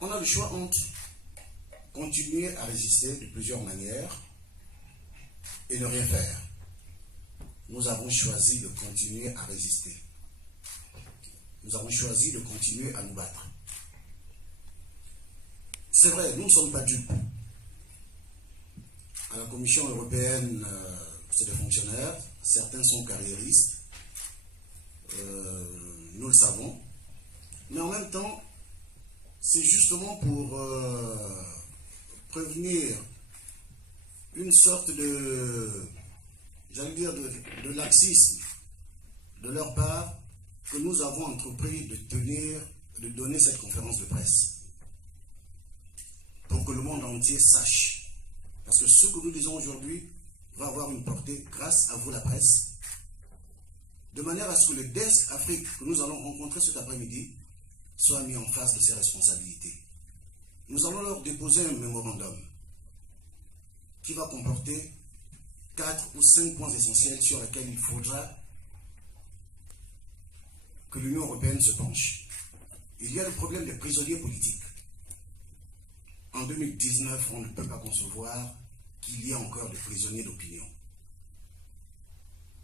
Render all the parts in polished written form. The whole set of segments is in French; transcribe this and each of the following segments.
On a le choix entre continuer à résister de plusieurs manières et ne rien faire. Nous avons choisi de continuer à résister. Nous avons choisi de continuer à nous battre. C'est vrai, nous ne sommes pas dupes. À la Commission européenne, c'est des fonctionnaires, certains sont carriéristes, nous le savons, mais en même temps, c'est justement pour prévenir une sorte de, j'allais dire, de laxisme de leur part que nous avons entrepris de donner cette conférence de presse pour que le monde entier sache. Parce que ce que nous disons aujourd'hui va avoir une portée grâce à vous, la presse, de manière à ce que le desk Afrique que nous allons rencontrer cet après-midi soit mis en face de ses responsabilités. Nous allons leur déposer un mémorandum qui va comporter 4 ou 5 points essentiels sur lesquels il faudra que l'Union européenne se penche. Il y a le problème des prisonniers politiques. En 2019, on ne peut pas concevoir qu'il y ait encore des prisonniers d'opinion.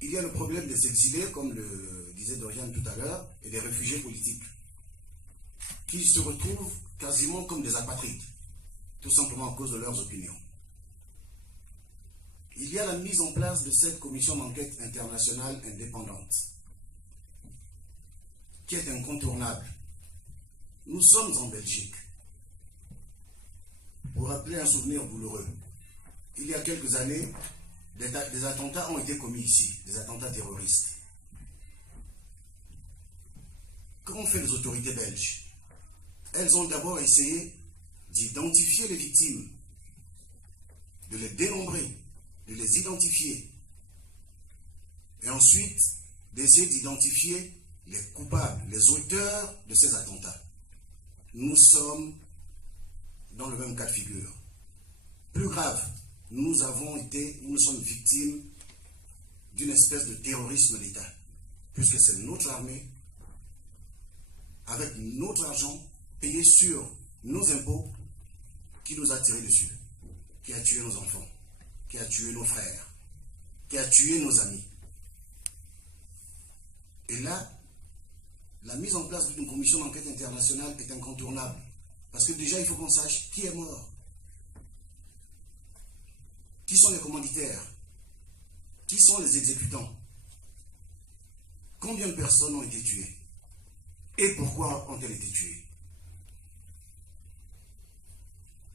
Il y a le problème des exilés, comme le disait Dorian tout à l'heure, et des réfugiés politiques, qui se retrouvent quasiment comme des apatrides, tout simplement à cause de leurs opinions. Il y a la mise en place de cette commission d'enquête internationale indépendante, qui est incontournable. Nous sommes en Belgique. Pour rappeler un souvenir douloureux, il y a quelques années, des attentats ont été commis ici, des attentats terroristes. Qu'ont fait les autorités belges? Elles ont d'abord essayé d'identifier les victimes, de les dénombrer, de les identifier, et ensuite d'essayer d'identifier les coupables, les auteurs de ces attentats. Nous sommes dans le même cas de figure. Plus grave, nous sommes victimes d'une espèce de terrorisme d'État, puisque c'est notre armée, avec notre argent, payé sur nos impôts, qui nous a tirés dessus, qui a tué nos enfants, qui a tué nos frères, qui a tué nos amis. Et là, la mise en place d'une commission d'enquête internationale est incontournable. Parce que déjà, il faut qu'on sache qui est mort. Qui sont les commanditaires? Qui sont les exécutants? Combien de personnes ont été tuées? Et pourquoi ont-elles été tuées?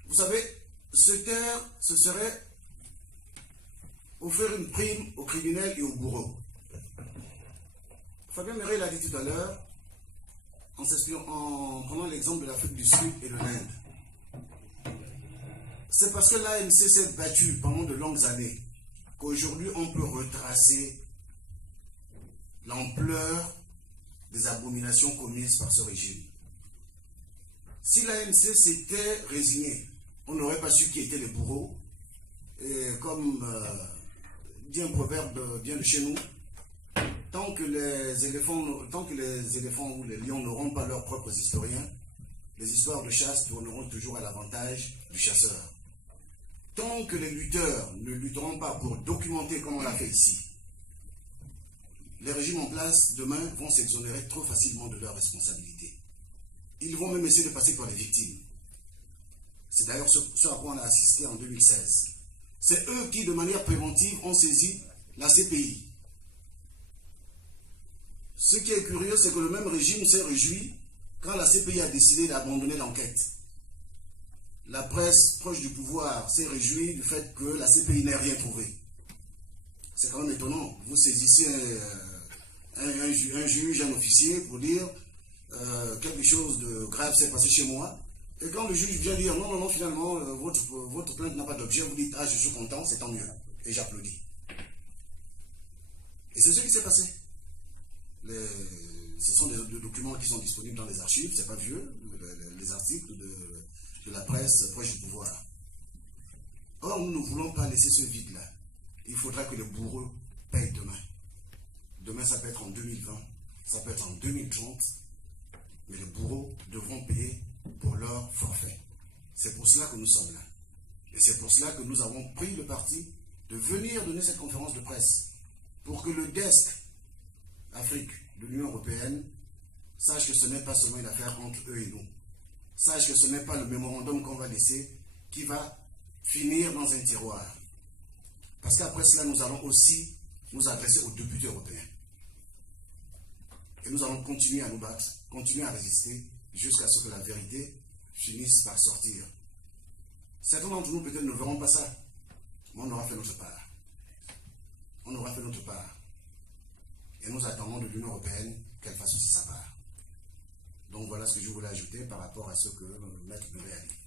Vous savez, se taire, ce serait offrir une prime aux criminels et aux bourreaux. Fabien Merey l'a dit tout à l'heure, en prenant l'exemple de l'Afrique du Sud et de l'Inde. C'est parce que l'ANC s'est battue pendant de longues années qu'aujourd'hui on peut retracer l'ampleur des abominations commises par ce régime. Si l'ANC s'était résignée, on n'aurait pas su qui étaient les bourreaux. Et comme dit un proverbe bien de chez nous, tant que les éléphants ou les lions n'auront pas leurs propres historiens, les histoires de chasse tourneront toujours à l'avantage du chasseur. Tant que les lutteurs ne lutteront pas pour documenter comme on l'a fait ici, les régimes en place demain vont s'exonérer trop facilement de leurs responsabilités. Ils vont même essayer de passer pour les victimes. C'est d'ailleurs ce à quoi on a assisté en 2016. C'est eux qui, de manière préventive, ont saisi la CPI. Ce qui est curieux, c'est que le même régime s'est réjoui quand la CPI a décidé d'abandonner l'enquête. La presse proche du pouvoir s'est réjouie du fait que la CPI n'ait rien trouvé. C'est quand même étonnant. Vous saisissez un juge, un officier pour dire quelque chose de grave s'est passé chez moi. Et quand le juge vient dire non, finalement, votre plainte n'a pas d'objet, vous dites je suis content, c'est tant mieux. Et j'applaudis. Et c'est ce qui s'est passé. Ce sont des documents qui sont disponibles dans les archives, c'est pas vieux, les articles de la presse proche du pouvoir. Or, nous ne voulons pas laisser ce vide-là. Il faudra que les bourreaux payent demain. Demain, ça peut être en 2020, ça peut être en 2030, mais les bourreaux devront payer pour leur forfait. C'est pour cela que nous sommes là. Et c'est pour cela que nous avons pris le parti de venir donner cette conférence de presse pour que le desk Afrique de l'Union européenne sache que ce n'est pas seulement une affaire entre eux et nous. Sache que ce n'est pas le mémorandum qu'on va laisser qui va finir dans un tiroir. Parce qu'après cela, nous allons aussi nous adresser aux députés européens. Et nous allons continuer à nous battre, continuer à résister jusqu'à ce que la vérité finisse par sortir. Certains d'entre nous peut-être ne verront pas ça, mais on aura fait notre part. On aura fait notre part. Et nous attendons de l'Union européenne qu'elle fasse aussi sa part. Donc voilà ce que je voulais ajouter par rapport à ce que Maître Bébé a dit.